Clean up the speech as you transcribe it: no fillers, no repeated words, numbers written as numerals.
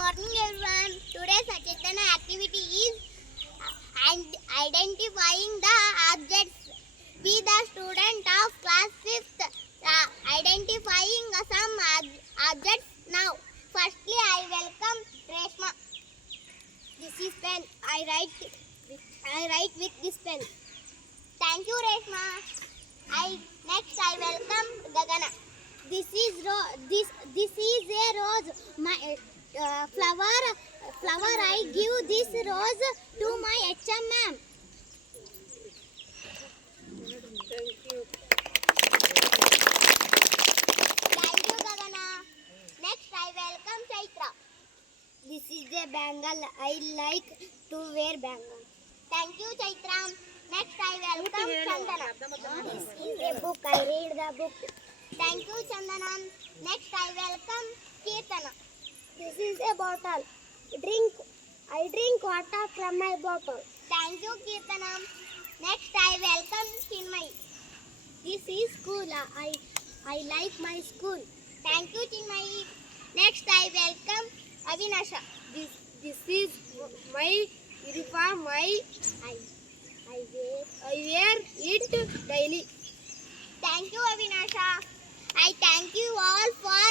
morning, everyone. Today's Achetana activity is identifying the objects. Be the student of class 5th. Identifying some objects now. Firstly, I welcome Reshma. This is pen. I write with this pen. Thank you, Reshma. Next I welcome Gagana. This is a rose. My flower. I give this rose to my HM ma'am. Thank you, Gagana. Next I welcome Chaitra. This is a bangle. I like to wear bangle. Thank you, Chaitra. Next I welcome Chandana. This is a book. I read the book. Thank you, Chandana. Next I welcome Kirtana. This is a bottle. I drink water from my bottle. Thank you, Kirtana. Next I welcome Chinmay. This is school. I like my school. Thank you, Chinmay. Next I welcome Avinasha. This is my uniform. I wear it daily. Thank you, Avinasha. I thank you all for